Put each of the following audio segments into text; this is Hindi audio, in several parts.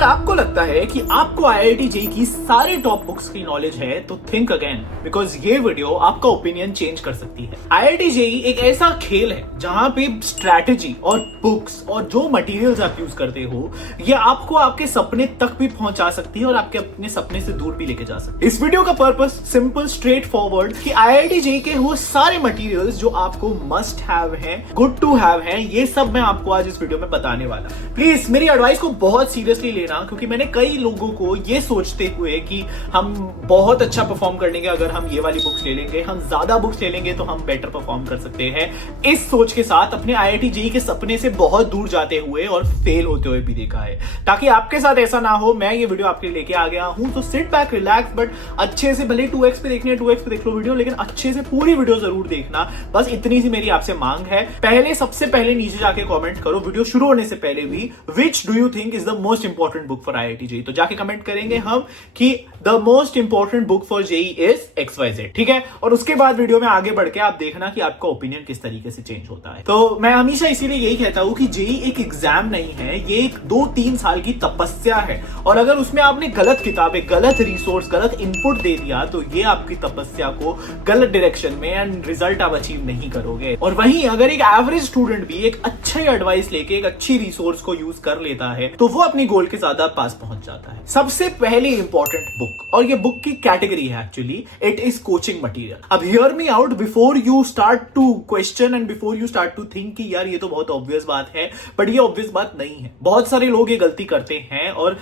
अगर आपको लगता है कि आपको आईआईटी जेईई की सारे टॉप बुक्स की नॉलेज है तो थिंक अगेन, बिकॉज ये वीडियो आपका ओपिनियन चेंज कर सकती है। आईआईटी जेईई एक ऐसा खेल है जहां पे स्ट्रैटेजी और बुक्स और जो मटेरियल्स आप यूज करते हो ये आपको आपके सपने तक भी पहुंचा सकती है और आपके अपने सपने से दूर भी लेके जा सकती है। इस वीडियो का पर्पस सिंपल स्ट्रेट फॉरवर्ड कि आईआईटी जेईई के वो सारे मटेरियल्स जो आपको मस्ट हैव हैं, गुड टू हैव हैं, ये सब मैं आपको आज इस वीडियो में बताने वाला। प्लीज मेरी एडवाइस को बहुत सीरियसली लेना, क्योंकि मैंने कई लोगों को ये सोचते हुए कि हम बहुत अच्छा परफॉर्म कर लेंगे अगर हम ये वाली बुक्स ले लेंगे, हम ज्यादा बुक्स ले लेंगे तो हम बेटर परफॉर्म कर सकते हैं, इस सोच के साथ अपने आईआईटी जेईई के सपने से बहुत दूर जाते हुए और फेल होते हुए भी देखा है। ताकि आपके साथ ऐसा ना हो, मैं ये वीडियो आपके लिए लेके आ गया हूं। तो सिट बैक, रिलैक्स, बट अच्छे से, भले 2x पे देखनी है 2x पे देख लो वीडियो, लेकिन अच्छे से पूरी वीडियो जरूर देखना। बस इतनी सी मेरी आपसे मांग है। सबसे पहले नीचे जाके कमेंट करो वीडियो शुरू होने से पहले भी, which do you think is the most important book for IIT JEE. तो जाके कमेंट करेंगे हम कि the most important book for JEE is XYZ, ठीक है। और उसके बाद वीडियो में आगे बढ़ के आप देखना कि आपका ओपिनियन किस तरीके से चेंज होता है। तो मैं हमेशा इसीलिए यही कहता हूं कि जेईई एक एग्जाम नहीं है, ये एक 2-3 साल की तपस्या है। और अगर उसमें आपने गलत किताबें, गलत रिसोर्स, गलत इनपुट दे दिया तो ये आपकी तपस्या को गलत डायरेक्शन में एंड रिजल्ट आप अचीव नहीं करोगे। और वहीं अगर एक एवरेज स्टूडेंट भी एक अच्छी एडवाइस लेके एक अच्छी रिसोर्स को यूज कर लेता है तो वो अपनी गोल के ज्यादा पास पहुंच जाता है। सबसे पहले इंपॉर्टेंट बुक, और ये बुक की कैटेगरी है actually, it is coaching material. अब hear me out before you start to question and before you start to think कि यार ये तो बहुत ऑब्वियस बात है, बट ये ऑब्वियस बात नहीं है। बहुत सारे लोग ये गलती करते हैं और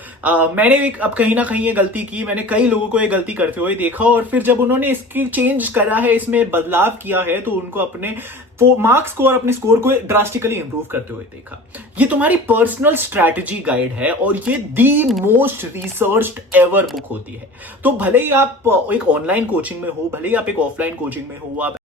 मैंने भी अब कहीं ना कहीं ये गलती की। मैंने कई लोगों को ये गलती करते हुए देखा और फिर जब उन्होंने इसकी चेंज करा है, इसमें बदलाव किया है, तो उनको अपने मार्क्स को और अपने स्कोर को ड्रास्टिकली इंप्रूव करते हुए देखा। ये तुम्हारी पर्सनल स्ट्रैटेजी गाइड है और ये the most researched ever book होती है। तो भले ही आप एक ऑनलाइन कोचिंग में हो, भले ही आप एक ऑफलाइन कोचिंग में हो, आप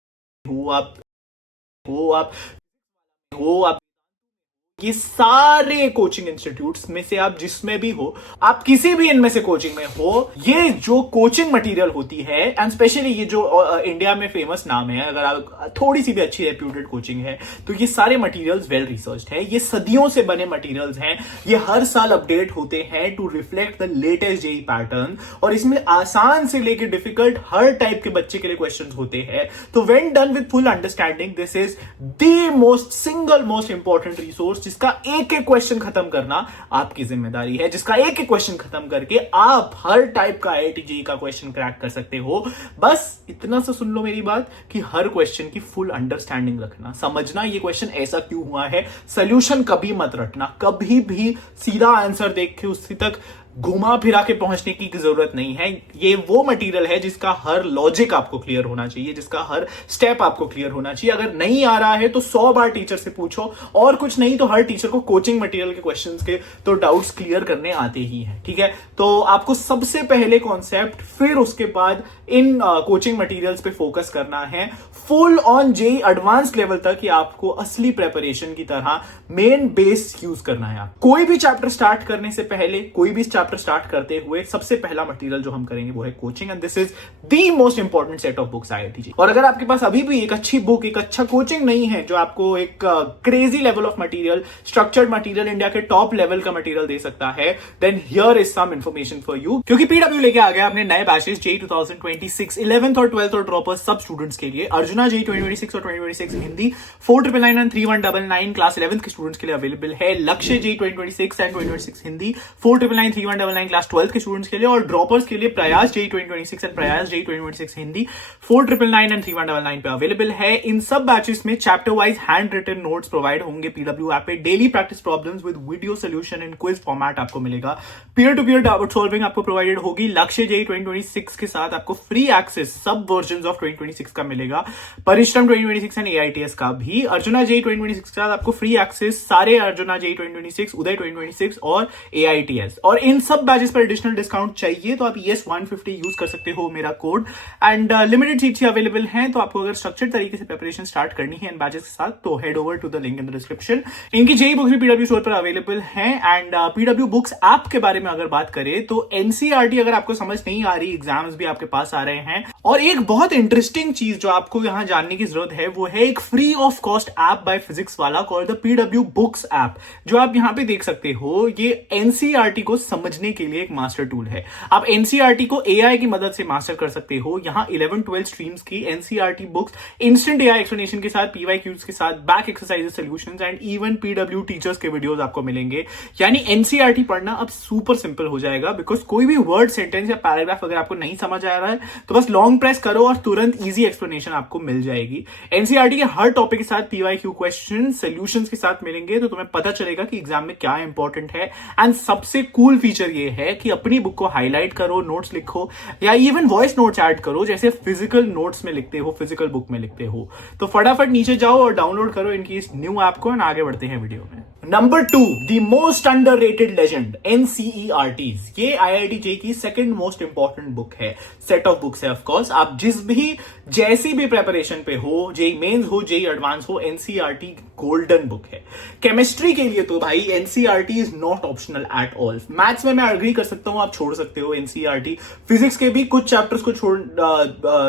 ये सारे कोचिंग इंस्टीट्यूट्स में से आप जिसमें भी हो, आप किसी भी इनमें से कोचिंग में हो, ये जो कोचिंग मटेरियल होती है एंड स्पेशली ये जो इंडिया में फेमस नाम है, अगर आप थोड़ी सी भी अच्छी रेप्यूटेड कोचिंग है तो ये सारे मटेरियल्स वेल रिसर्च्ड है। ये सदियों से बने मटेरियल्स हैं, ये हर साल अपडेट होते हैं to reflect the latest JEE pattern, और इसमें आसान से लेकर डिफिकल्ट हर टाइप के बच्चे के लिए क्वेश्चन होते हैं। तो when done with full understanding, this is the single most important resource जिसका एक एक क्वेश्चन खत्म करना आपकी जिम्मेदारी है, जिसका एक एक क्वेश्चन खत्म करके आप हर टाइप का आईआईटी जेईई का क्वेश्चन क्रैक कर सकते हो। बस इतना सा सुन लो मेरी बात कि हर क्वेश्चन की फुल अंडरस्टैंडिंग रखना, समझना ये क्वेश्चन ऐसा क्यों हुआ है, सोल्यूशन कभी मत रटना, कभी भी सीधा आंसर देख के उसी तक घुमा फिरा के पहुंचने की जरूरत नहीं है। ये वो मटेरियल है जिसका हर लॉजिक आपको क्लियर होना चाहिए, जिसका हर स्टेप आपको क्लियर होना चाहिए। अगर नहीं आ रहा है तो 100 बार टीचर से पूछो, और कुछ नहीं तो हर टीचर को कोचिंग मटेरियल के क्वेश्चंस के तो डाउट्स क्लियर करने आते ही हैं, ठीक है। तो आपको सबसे पहले कॉन्सेप्ट, फिर उसके बाद इन कोचिंग मटेरियल्स पे फोकस करना है full on JEE advance level तक, कि आपको असली प्रेपरेशन की तरह मेन बेस यूज करना है। आप कोई भी चैप्टर स्टार्ट करने से पहले, कोई भी चैप्टर स्टार्ट करते हुए सबसे पहला मटेरियल जो हम करेंगे वो है coaching, and this is the most important set of books IIT JEE. और अगर आपके पास अभी भी एक अच्छी बुक, एक अच्छा कोचिंग नहीं है जो आपको एक crazy level of material, structured material, India के टॉप लेवल का मटेरियल दे सकता है, then here is some information for you. क्योंकि पीडब्ल्यू लेके आ गया अपने नए बैचेस जेईई 2026 11th और 12th और ड्रॉपर्स सब स्टूडेंट्स के लिए। अर्जुना जेईई 2026 और 2026 हिंदी 4999 एंड 3199 क्लास 11th के स्टूडेंट्स के लिए अवेलेबल है। लक्ष्य JEE 2026 and 2026 Hindi 4999 3199 class 12th के स्टूडेंट्स के लिए, और ड्रॉपर्स के लिए Prayas JEE 2026 and Prayas JEE 2026 Hindi 4999 and 3199 पे अवेलेबल है। इन सब बैचेस में chapter wise hand written notes provide होंगे पीडब्ल्यू ऐप पे। Daily practice problems with video solution in quiz format आपको मिलेगा। Peer to peer doubt solving आपको प्रोवाइडेड होगी। लक्ष्य जेईई 2026 के साथ आपको फ्री एक्सेस सब वर्जन ऑफ 2026 का मिलेगा, परिश्रम 2026 एंड एआईटीएस का भी। अर्जुना जेईई 2026 के साथ आपको फ्री एक्सेस सारे अर्जुना जेईई 2026, उदय 2026 और एआईटीएस। और इन सब बैचेस पर एडिशनल डिस्काउंट चाहिए तो आप ES150 यूज कर सकते हो मेरा code, and limited seats available हैं। तो आपको अगर स्ट्रक्चर्ड तरीके से प्रिपरेशन स्टार्ट करनी है इन बैचेस के साथ तो head over to the link in the description. इनकी जेईई बुक्स भी पीडब्ल्यू स्टोर पर अवेलेबल हैं। एंड पीडब्ल्यू बुक्स ऐप के बारे में अगर बात करें तो एनसीईआरटी अगर आपको समझ नहीं आ रही, एग्जाम्स भी आपके पास आ रहे हैं, और एक बहुत इंटरेस्टिंग चीज जो आपको यहां जानने की जरूरत है वो है एक free of cost app by Physics Wallah called the PW books app, जो आप यहां पे देख सकते हो। ये एनसीईआरटी को समझने के लिए एक मास्टर टूल है। आप एनसीईआरटी को एआई की मदद से मास्टर कर सकते हो। यहां 11-12 स्ट्रीम्स की NCERT books instant AI explanation के साथ, पीवाईक्यूज के साथ, back exercises, solutions and even PW teachers के वीडियोस आपको मिलेंगे। यानी एनसीईआरटी पढ़ना अब सुपर सिंपल हो जाएगा, बिकॉज कोई भी वर्ड, सेंटेंस या पैराग्राफ अगर आपको नहीं समझ आ रहा है तो बस लॉन्ग प्रेस करो और तुरंत इजी एक्सप्लेनेशन आपको मिल जाएगी। एनसीईआरटी के हर टॉपिक के साथ पीवाईक्यू क्वेश्चन सॉल्यूशंस के साथ मिलेंगे, तो तुम्हें पता चलेगा कि एग्जाम में क्या इंपॉर्टेंट है। एंड सबसे कूल फीचर ये है कि अपनी बुक को हाईलाइट करो, नोट्स लिखो या इवन वॉइस नोट्स ऐड करो, जैसे फिजिकल नोट्स में लिखते हो, फिजिकल बुक में लिखते हो। तो फटाफट नीचे जाओ और डाउनलोड करो इनकी इस न्यू ऐप को, एंड आगे बढ़ते हैं वीडियो में। Number 2, the most underrated legend, NCERTs. ये आईआईटी की सेकंड मोस्ट इंपॉर्टेंट बुक है, सेट ऑफ बुक्स है ऑफ कोर्स। आप जिस भी जैसी भी प्रिपरेशन पे हो, जेई मेंस हो, जेई एडवांस हो, एनसीईआरटी गोल्डन बुक है। केमिस्ट्री के लिए तो भाई NCERT is not optional at all. Maths में मैं एग्री कर सकता हूं, आप छोड़ सकते हो एनसीईआरटी। फिजिक्स के भी कुछ चैप्टर्स को छोड़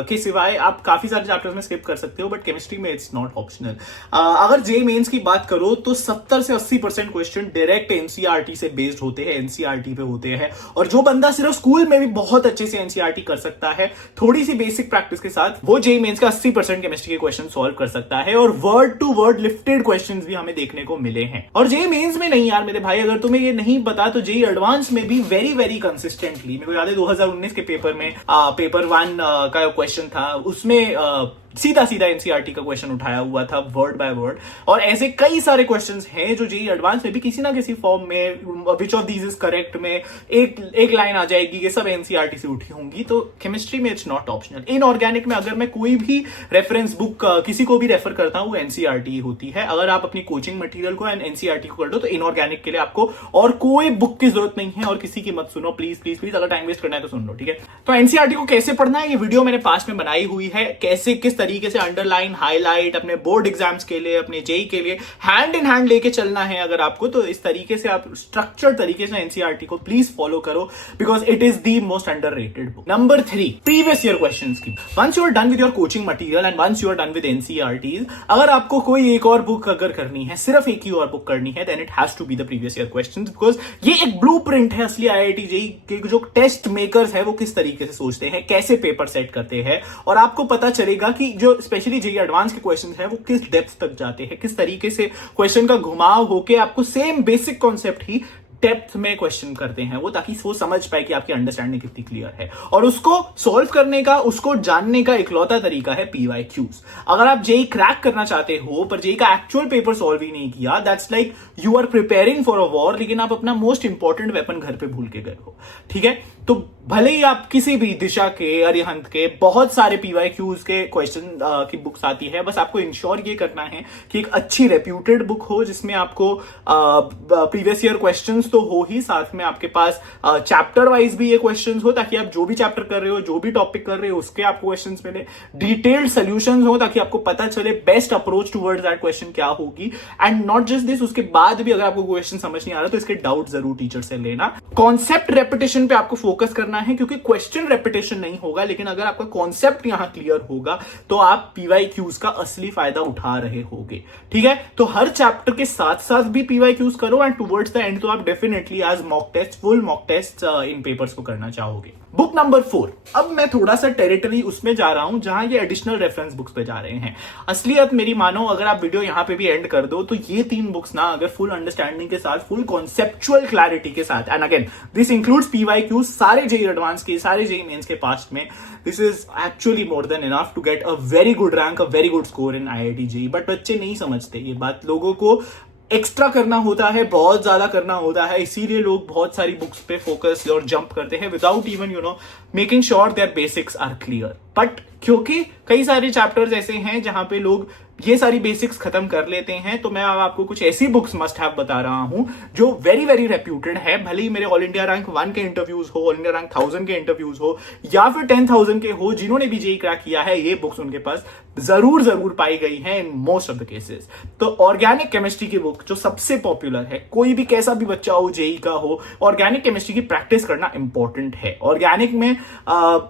के सिवाय आप काफी सारे चैप्टर्स में स्किप कर सकते हो, बट केमिस्ट्री में इट्स नॉट ऑप्शनल। अगर जेई मेंस की बात करो तो 70 से 80% क्वेश्चन डायरेक्ट एनसीईआरटी से बेस्ड होते हैं, एनसीईआरटी पे होते हैं। और जो बंदा सिर्फ स्कूल में भी बहुत अच्छे से एनसीईआरटी कर सकता है, थोड़ी सी बेसिक प्रैक्टिस के साथ, वो जेई मेंस का 80% केमिस्ट्री के क्वेश्चन सॉल्व कर सकता है। और word to word lifted questions भी हमें देखने को मिले हैं। और जेई मेंस में नहीं यार मेरे भाई, अगर तुम्हें ये नहीं पता तो जेई एडवांस में भी वेरी वेरी कंसिस्टेंटली, मेरे को याद है 2019 के पेपर में पेपर 1 का क्वेश्चन था, उसमें सीधा सीधा एनसीईआरटी का क्वेश्चन उठाया हुआ था वर्ड बाय वर्ड। और ऐसे कई सारे क्वेश्चंस हैं जो जेई एडवांस में भी किसी ना किसी फॉर्म में, which of these is correct में एक लाइन आ जाएगी, ये सब एनसीईआरटी से उठी होंगी। तो केमिस्ट्री में इट्स नॉट ऑप्शनल। इनऑर्गेनिक में अगर मैं कोई भी रेफरेंस बुक किसी को भी रेफर करता हूं, वो एनसीईआरटी होती है। अगर आप अपनी कोचिंग मटेरियल को एनसीईआरटी को कर दो तो इनऑर्गेनिक के लिए आपको और कोई बुक की जरूरत नहीं है। और किसी की मत सुनो प्लीज प्लीज प्लीज, अगर टाइम वेस्ट करना है तो सुन लो, ठीक है। तो एनसीईआरटी को कैसे पढ़ना है, ये वीडियो मैंने पास्ट में बनाई हुई है। कैसे किस तरीके से अंडरलाइन, हाईलाइट, अपने बोर्ड एग्जाम्स के लिए, अपने जेई के लिए हैंड इन हैंड लेके चलना है अगर आपको, तो इस तरीके से आप स्ट्रक्चर्ड तरीके से एनसीईआरटी को प्लीज फॉलो करो, because it is the most underrated book. Number 3, previous year questions की। Once you are done with your coaching material and once you are done with NCERTs, अगर आपको कोई एक और बुक अगर करनी है, सिर्फ एक ही और बुक करनी है, then it has to be the previous year questions, because ये एक ब्लूप्रिंट है असली आईआईटी जेई के जो टेस्ट मेकर्स है वो किस तरीके से सोचते हैं, कैसे पेपर सेट करते हैं। और आपको पता चलेगा कि जो स्पेशली जेई एडवांस के क्वेश्चन है वो किस डेप्थ तक जाते हैं, किस तरीके से क्वेश्चन का घुमाव होके आपको सेम बेसिक कॉन्सेप्ट ही डेप्थ में क्वेश्चन करते हैं वो, ताकि वो समझ पाए कि आपकी अंडरस्टैंडिंग कितनी क्लियर है। और उसको सॉल्व करने का, उसको जानने का इकलौता तरीका है पीवाईक्यूज। अगर आप जेई क्रैक करना चाहते हो पर जेई का एक्चुअल पेपर सॉल्व ही नहीं किया, that's like you are preparing for a war, लेकिन आप अपना मोस्ट इंपॉर्टेंट वेपन घर पे भूल के गए हो, ठीक है। तो भले ही आप किसी भी दिशा के, अरिहंत के बहुत सारे पीवाईक्यूज के क्वेश्चन की बुक्स आती है, बस आपको इंश्योर ये करना है कि एक अच्छी रेप्यूटेड बुक हो, जिसमें आपको प्रीवियस ईयर क्वेश्चंस तो हो ही, साथ में आपके पास चैप्टर वाइज भी ये क्वेश्चंस हो, ताकि आप जो भी चैप्टर कर रहे हो, जो भी टॉपिक कर रहे हो, उसके आपको क्वेश्चंस मिले, डिटेल्ड सॉल्यूशंस हो, ताकि आपको पता चले best approach towards that question क्या होगी। एंड नॉट जस्ट दिस, उसके बाद भी अगर आपको क्वेश्चन समझ नहीं आ रहा तो इसके डाउट जरूर टीचर से लेना। कॉन्सेप्ट रेपिटेशन पे आपको फोकस करना है, क्योंकि क्वेश्चन रेपिटेशन नहीं होगा, लेकिन अगर आपका कॉन्सेप्ट यहां क्लियर होगा तो आप पीवाईक्यूज का असली फायदा उठा रहे होगे, ठीक है। तो हर चैप्टर के साथ साथ भी पीवाईक्यूज करो, एंड टुवर्ड्स द एंड तो आप डेफिनेटली एज mock test, full mock test इन पेपर्स को करना चाहोगे। बुक नंबर 4, अब मैं थोड़ा सा टेरिटरी उसमें जा रहा हूं जहां ये एडिशनल रेफरेंस बुक्स पे जा रहे हैं। असलियत मेरी मानो, अगर आप वीडियो यहां पे भी एंड कर दो तो ये 3 बुक्स ना, अगर फुल अंडरस्टैंडिंग के साथ, फुल कॉन्सेप्चुअल क्लैरिटी के साथ, and again this includes PYQs, सारे जेई एडवांस के, सारे जेई मेंस के पास्ट में, this is actually more than enough to get a very good rank, a very good score in IIT JEE. But बच्चे नहीं समझते ये बात, लोगों को एक्स्ट्रा करना होता है, बहुत ज्यादा करना होता है, इसीलिए लोग बहुत सारी बुक्स पे फोकस और जंप करते हैं without even making sure their basics are clear. But क्योंकि कई सारे चैप्टर्स ऐसे हैं जहां पे लोग ये सारी बेसिक्स खत्म कर लेते हैं, तो मैं अब आपको कुछ ऐसी बुक्स मस्ट हैव बता रहा हूं जो वेरी वेरी रेप्यूटेड है। भले ही मेरे ऑल इंडिया रैंक 1 के इंटरव्यूज हो, ऑल इंडिया रैंक 1000 के इंटरव्यूज हो, या फिर 10,000 के हो, जिन्होंने भी जेई क्रैक किया है, ये बुक्स उनके पास जरूर पाई गई हैं in most of the cases. तो ऑर्गेनिक केमिस्ट्री की बुक जो सबसे पॉपुलर है, कोई भी कैसा भी बच्चा हो, जेई का हो, ऑर्गेनिक केमिस्ट्री की प्रैक्टिस करना इंपॉर्टेंट है। ऑर्गेनिक में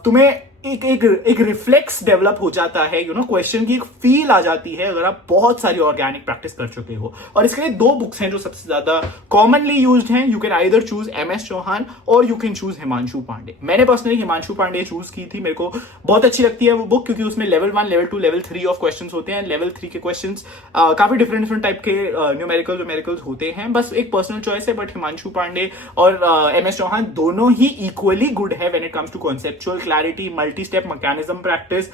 तुम्हें एक रिफ्लेक्स डेवलप हो जाता है, क्वेश्चन की एक फील आ जाती है अगर आप बहुत सारी ऑर्गेनिक प्रैक्टिस कर चुके हो। और इसके लिए 2 बुक्स हैं जो सबसे ज्यादा कॉमनली यूज्ड हैं। You can either choose MS Chauhan और you can choose Himanshu Pande. मैंने पर्सनली हिमांशु पांडे चूज की थी, मेरे को बहुत अच्छी लगती है वो बुक, क्योंकि उसमें level 1, level 2, level 3 of question होते हैं। लेवल 3 के क्वेश्चन काफी डिफरेंट टाइप के न्यूमेरिकल्स होते हैं। बस एक पर्सनल चॉइस है, बट हिमांशु पांडे और MS चौहान दोनों ही इक्वली गुड है when it comes to conceptual clarity, multi step mechanism practice,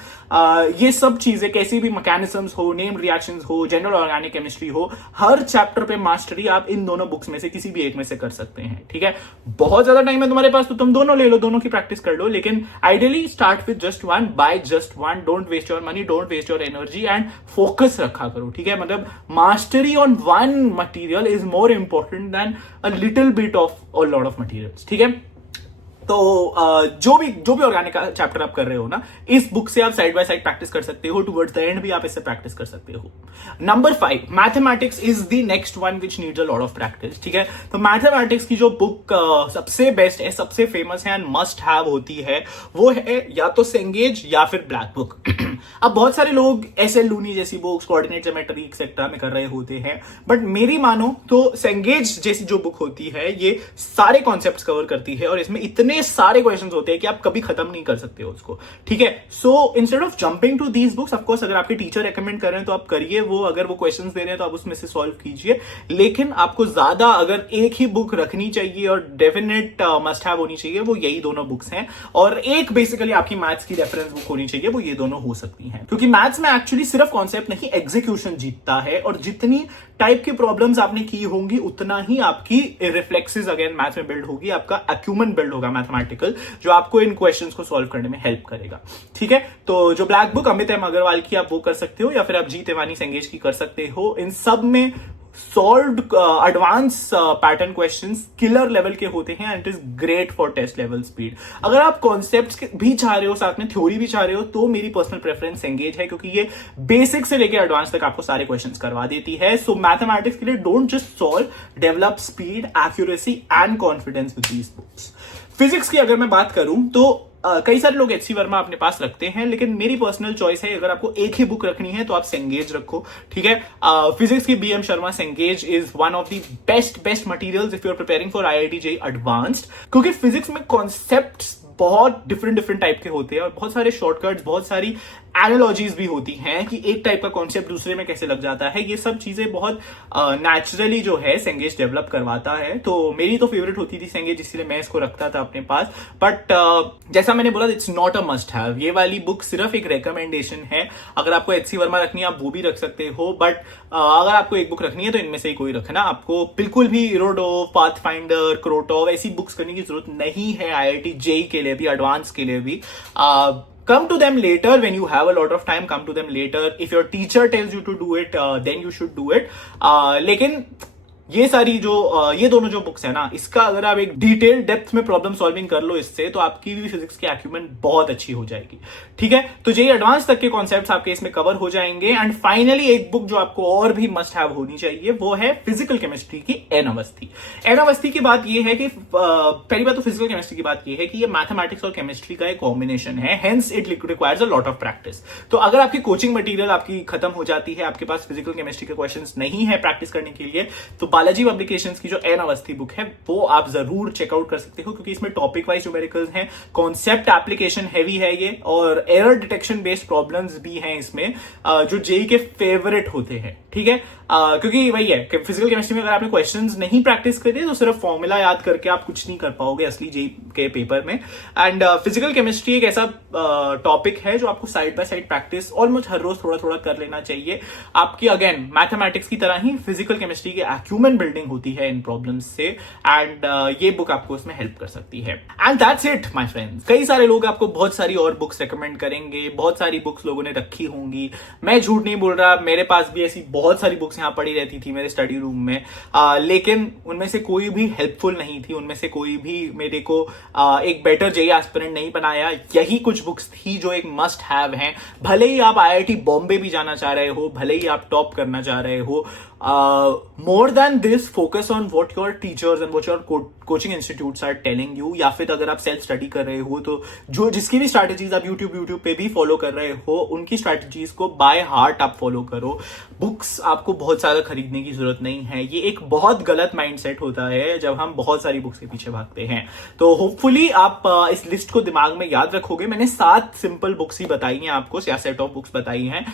ये सब चीजें, कैसी भी मैकेनिज्म्स हो, नेम रिएक्शंस हो, जनरल ऑर्गेनिक केमिस्ट्री हो, हर चैप्टर पे मास्टरी आप इन दोनों बुक्स में से किसी भी एक में से कर सकते हैं। ठीक है, बहुत ज्यादा टाइम है तुम्हारे पास तो तुम दोनों ले लो, दोनों की प्रैक्टिस कर लो, लेकिन ideally start with just one, by just one, don't waste your money, don't waste your energy and focus रखा करो। ठीक है, मतलब mastery on one material is more important than a little bit of a lot of materials. ठीक है, तो जो भी ऑर्गेनिक का चैप्टर आप कर रहे हो ना, इस बुक से आप साइड बाय साइड प्रैक्टिस कर सकते हो, टुवर्ड्स द एंड भी आप इससे प्रैक्टिस कर सकते हो। Number 5, mathematics is the next one which needs a lot of practice. ठीक है, तो मैथमेटिक्स की जो बुक सबसे बेस्ट है, सबसे फेमस है एंड मस्ट हैव होती है, वो है या तो सेंगेज या फिर ब्लैक बुक। अब बहुत सारे लोग ऐसे लूनी जैसी बुक्स, कोऑर्डिनेट ज्योमेट्री एक्सेट्रा में कर रहे होते हैं, बट मेरी मानो तो सेंगेज जैसी जो बुक होती है, ये सारे कॉन्सेप्ट्स कवर करती है और इसमें इतने सारे क्वेश्चंस होते हैं कि आप कभी खत्म नहीं कर सकते हो उसको। ठीक है, so instead of jumping to these books, of course अगर आपके टीचर रेकमेंड कर रहे हैं तो आप करिए वो, अगर वो क्वेश्चंस दे रहे हैं तो आप उसमें से सॉल्व कीजिए, लेकिन आपको ज्यादा अगर एक ही बुक रखनी चाहिए और डेफिनेट मस्ट हैव होनी चाहिए, वो यही दोनों बुक्स हैं। और एक बेसिकली आपकी मैथ्स की रेफरेंस बुक होनी चाहिए, वो ये दोनों हो सकती हैं, क्योंकि मैथ्स में एक्चुअली सिर्फ कॉन्सेप्ट नहीं, एग्जीक्यूशन जीतता है, और जितनी टाइप की प्रॉब्लम्स आपने की होंगी उतना ही आपकी रिफ्लेक्सेस अगेन मैथ्स में बिल्ड होगी, आपका एक्यूमेंट बिल्ड होगा मैथमेटिकल, जो आपको इन क्वेश्चंस को सॉल्व करने में हेल्प करेगा। ठीक है, तो जो black book Amit M Agarwal की आप वो कर सकते हो, या फिर आप जी तिवानी सेंगेज की कर सकते हो। इन सब में solved advance pattern questions killer level के होते हैं and it is great for test level speed. अगर आप कॉन्सेप्ट्स भी चाह रहे हो, साथ में थ्योरी भी चाह रहे हो, तो मेरी पर्सनल प्रेफरेंस एंगेज है, क्योंकि ये बेसिक से लेकर एडवांस तक आपको सारे क्वेश्चंस करवा देती है। सो मैथमेटिक्स के लिए don't just solve, develop speed, accuracy and confidence with these books. Physics की अगर मैं बात करूं तो कई सारे लोग HC वर्मा अपने पास रखते हैं, लेकिन मेरी पर्सनल चॉइस है, अगर आपको एक ही बुक रखनी है तो आप सेंगेज रखो। ठीक है, फिजिक्स की BM Sharma Cengage is one of the best materials if you are preparing for IIT JEE advanced, क्योंकि फिजिक्स में कॉन्सेप्ट्स बहुत डिफरेंट टाइप के होते हैं और बहुत सारे शॉर्टकट्स, बहुत सारी एनालॉजीज भी होती हैं कि एक टाइप का कॉन्सेप्ट दूसरे में कैसे लग जाता है। ये सब चीजें बहुत नेचुरली जो है सेंगेज डेवलप करवाता है। तो मेरी तो फेवरेट होती थी सेंगेज, इसलिए मैं इसको रखता था अपने पास। बट जैसा मैंने बोला, it's not a must have. ये वाली बुक सिर्फ एक रिकमेंडेशन है। अगर आपको HC वर्मा रखनी है आप वो भी रख सकते हो, बट अगर आपको एक बुक रखनी है तो इनमें से ही कोई रखना। आपको बिल्कुल भी इरोडोव, पाथफाइंडर, क्रोटोव ऐसी बुक्स करने की जरूरत नहीं है IIT JEE के लिए भी, एडवांस के लिए भी। Come to them later when you have a lot of time. Come to them later. If your teacher tells you to do it, then you should do it. लेकिन ये दोनों जो बुक्स है ना, इसका अगर आप एक डिटेल डेप्थ में प्रॉब्लम सॉल्विंग कर लो इससे, तो आपकी भी फिजिक्स की एक्यूमेंट बहुत अच्छी हो जाएगी। ठीक है, तो JEE एडवांस तक के कॉन्सेप्ट्स आपके इसमें कवर हो जाएंगे। एंड फाइनली एक बुक जो आपको और भी मस्ट हैव होनी चाहिए, वो है फिजिकल केमिस्ट्री की एन अवस्थी। एन अवस्थी की बात ये है कि पहली बात तो फिजिकल केमिस्ट्री की बात ये है कि ये मैथमेटिक्स और केमिस्ट्री का एक कॉम्बिनेशन है, hence it requires a lot of practice. तो अगर आपकी कोचिंग मटीरियल आपकी खत्म हो जाती है, आपके पास फिजिकल केमिस्ट्री के क्वेश्चंस नहीं है प्रैक्टिस करने के लिए, तो बालाजी पब्लिकेशंस की जो एन अवस्थी बुक है वो आप जरूर चेकआउट कर सकते हो, क्योंकि इसमें टॉपिक वाइज न्यूमेरिकल्स हैं, कॉन्सेप्ट एप्लीकेशन हैवी है ये, और एरर डिटेक्शन बेस्ड प्रॉब्लम्स भी हैं इसमें, जो JEE के फेवरेट होते हैं। ठीक है, क्योंकि वही है कि फिजिकल केमिस्ट्री में अगर आपने क्वेश्चंस नहीं प्रैक्टिस करी तो सिर्फ फॉर्मूला याद करके आप कुछ नहीं कर पाओगे असली JEE के पेपर में। एंड फिजिकल केमिस्ट्री एक ऐसा टॉपिक है जो आपको side by side practice almost हर रोज थोड़ा थोड़ा कर लेना चाहिए। आपकी अगेन मैथमेटिक्स की तरह ही फिजिकल केमिस्ट्री की एक्यूमेंट बिल्डिंग होती है इन प्रॉब्लम्स से, एंड ये बुक आपको इसमें हेल्प कर सकती है। And that's it my friends. कई सारे लोग आपको बहुत सारी और बुक्स रेकमेंड करेंगे, बहुत सारी बुक्स लोगों ने रखी होंगी, मैं झूठ नहीं बोल रहा, मेरे पास भी ऐसी बहुत सारी बुक्स यहाँ पड़ी रहती थी मेरे स्टडी रूम में, लेकिन उनमें से कोई भी हेल्पफुल नहीं थी, उनमें से कोई भी मेरे को एक बेटर JEE एस्पिरेंट नहीं बनाया। यही कुछ बुक्स थी जो एक मस्ट हैव हैं, भले ही आप IIT बॉम्बे भी जाना चाह रहे हो, भले ही आप टॉप करना चाह रहे हो, more than than this, focus on what your teachers and what your coaching institutes are telling you. या फिर अगर आप सेल्फ स्टडी कर रहे हो तो जो जिसकी भी स्ट्रैटेजीज आप यूट्यूब पे भी फॉलो कर रहे हो, उनकी स्ट्रैटेजीज को बाय हार्ट आप फॉलो करो. बुक्स आपको बहुत सारा खरीदने की जरूरत नहीं है. ये एक बहुत गलत माइंडसेट होता है जब हम बहुत सारी बुक्स के पीछे भागते हैं. तो होपफुली आप इस लिस्ट को दिमाग में याद रखोगे. मैंने 7 सिंपल बुक्स ही बताई हैं आपको, या सेट ऑफ बुक्स बताई हैं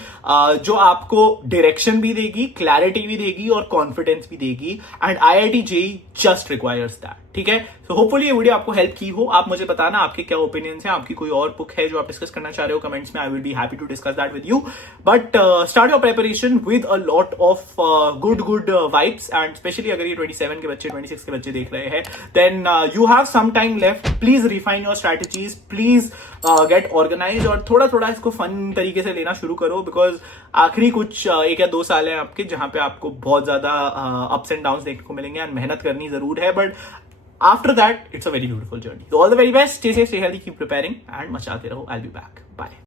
जो आपको डायरेक्शन भी देगी, क्लैरिटी भी देगी और कॉन्फिडेंस भी देगी. And IIT JEE just requires that. ठीक है, तो होपफुली ये वीडियो आपको हेल्प की हो. आप मुझे बताना आपके क्या ओपिनियंस हैं, आपकी कोई और बुक है जो आप डिस्कस करना चाह रहे हो कमेंट्स में. I will be happy to discuss that with you. But start your preparation with a lot of good vibes. And specially अगर ये 27 के बच्चे 26 के बच्चे देख रहे हैं, then you have some time left. Please refine your strategies, please get organize और थोड़ा थोड़ा इसको फन तरीके से लेना शुरू करो. बिकॉज आखिरी कुछ 1 या 2 साल हैं आपके जहां पे आपको बहुत ज्यादा अप्स एंड डाउन्स देखने को मिलेंगे एंड मेहनत करनी जरूर है. But after that, it's a very beautiful journey. So all the very best. Stay safe, stay healthy, keep preparing and मचाते रहो. I'll be back. Bye.